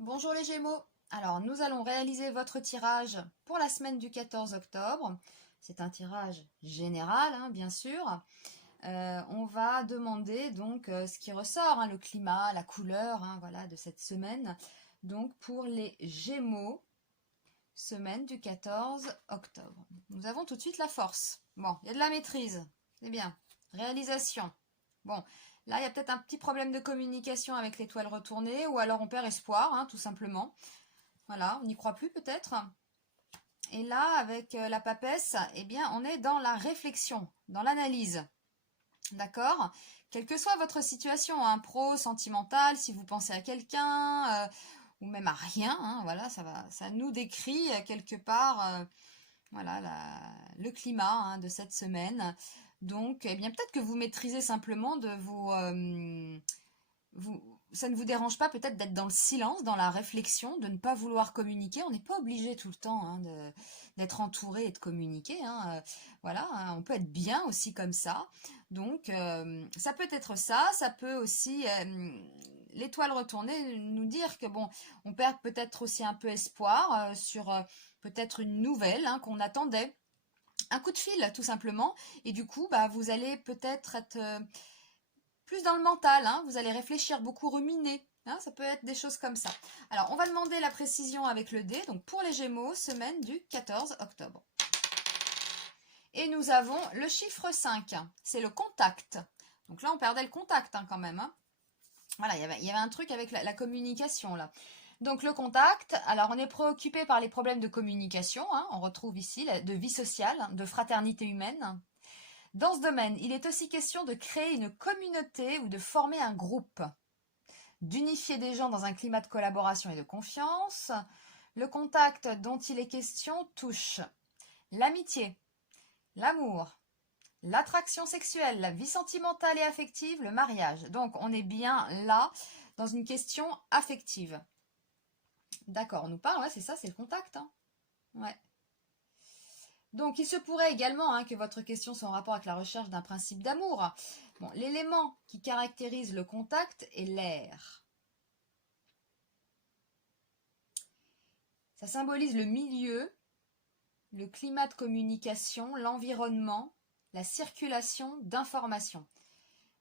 Bonjour les Gémeaux. Alors, nous allons réaliser votre tirage pour la semaine du 14 octobre. C'est un tirage général, hein, bien sûr. On va demander donc ce qui ressort, hein, le climat, la couleur, hein, voilà, de cette semaine. Donc, pour les Gémeaux, semaine du 14 octobre. Nous avons tout de suite la force. Bon, il y a de la maîtrise. C'est bien. Réalisation. Bon, là, il y a peut-être un petit problème de communication avec l'étoile retournée, ou alors on perd espoir, hein, tout simplement. Voilà, on n'y croit plus peut-être. Et là, avec la papesse, eh bien, on est dans la réflexion, dans l'analyse. D'accord? Quelle que soit votre situation, hein, pro, sentimentale, si vous pensez à quelqu'un, ou même à rien, hein, voilà, ça nous décrit quelque part, voilà, le climat, hein, de cette semaine. Donc, eh bien, peut-être que vous maîtrisez simplement de ça ne vous dérange pas peut-être d'être dans le silence, dans la réflexion, de ne pas vouloir communiquer. On n'est pas obligé tout le temps, hein, d'être entouré et de communiquer, hein. Voilà, hein, on peut être bien aussi comme ça. Donc, ça peut être ça. Ça peut aussi, l'étoile retournée, nous dire que bon, on perd peut-être aussi un peu espoir sur peut-être une nouvelle, hein, qu'on attendait. Un coup de fil, tout simplement. Et du coup, bah, vous allez peut-être être plus dans le mental, hein, vous allez réfléchir, beaucoup ruminer, hein, ça peut être des choses comme ça. Alors, on va demander la précision avec le dé, donc pour les Gémeaux, semaine du 14 octobre. Et nous avons le chiffre 5, c'est le contact. Donc là, on perdait le contact, hein, quand même, hein. Voilà, il y avait un truc avec la communication, là. Donc le contact, alors on est préoccupé par les problèmes de communication, hein, on retrouve ici de vie sociale, de fraternité humaine. Dans ce domaine, il est aussi question de créer une communauté ou de former un groupe, d'unifier des gens dans un climat de collaboration et de confiance. Le contact dont il est question touche l'amitié, l'amour, l'attraction sexuelle, la vie sentimentale et affective, le mariage. Donc on est bien là dans une question affective. D'accord, on nous parle, ouais, c'est ça, c'est le contact, hein. Ouais. Donc, il se pourrait également, hein, que votre question soit en rapport avec la recherche d'un principe d'amour. Bon, l'élément qui caractérise le contact est l'air. Ça symbolise le milieu, le climat de communication, l'environnement, la circulation d'informations.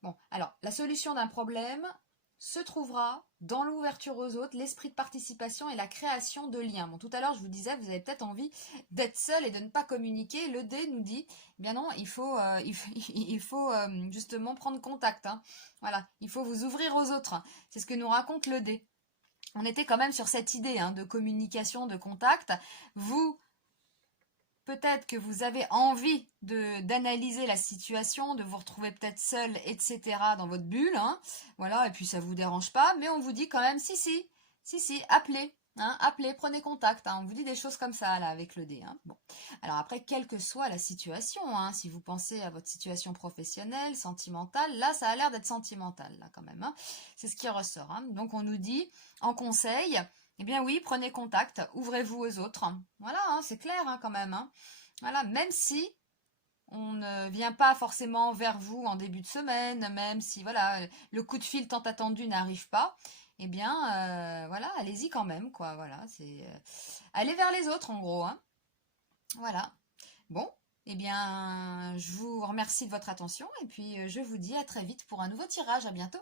Bon, alors, la solution d'un problème se trouvera dans l'ouverture aux autres, l'esprit de participation et la création de liens. Bon, tout à l'heure, je vous disais, vous avez peut-être envie d'être seul et de ne pas communiquer. Le dé nous dit, eh bien non, il faut justement prendre contact, hein. Voilà, il faut vous ouvrir aux autres. C'est ce que nous raconte le dé. On était quand même sur cette idée, hein, de communication, de contact. Vous, peut-être que vous avez envie d'analyser la situation, de vous retrouver peut-être seul, etc. dans votre bulle, hein. Voilà, et puis ça vous dérange pas, mais on vous dit quand même, si, appelez, hein, appelez, prenez contact, hein. On vous dit des choses comme ça, là, avec le dé, hein. Bon. Alors après, quelle que soit la situation, hein, si vous pensez à votre situation professionnelle, sentimentale, là, ça a l'air d'être sentimental, là, quand même, hein. C'est ce qui ressort, hein. Donc on nous dit, en conseil, eh bien oui, prenez contact, ouvrez-vous aux autres. Voilà, hein, c'est clair, hein, quand même, hein. Voilà, même si on ne vient pas forcément vers vous en début de semaine, même si voilà, le coup de fil tant attendu n'arrive pas, eh bien voilà, allez-y quand même, quoi. Voilà, c'est allez vers les autres en gros, hein. Voilà. Bon, eh bien, je vous remercie de votre attention et puis je vous dis à très vite pour un nouveau tirage. À bientôt.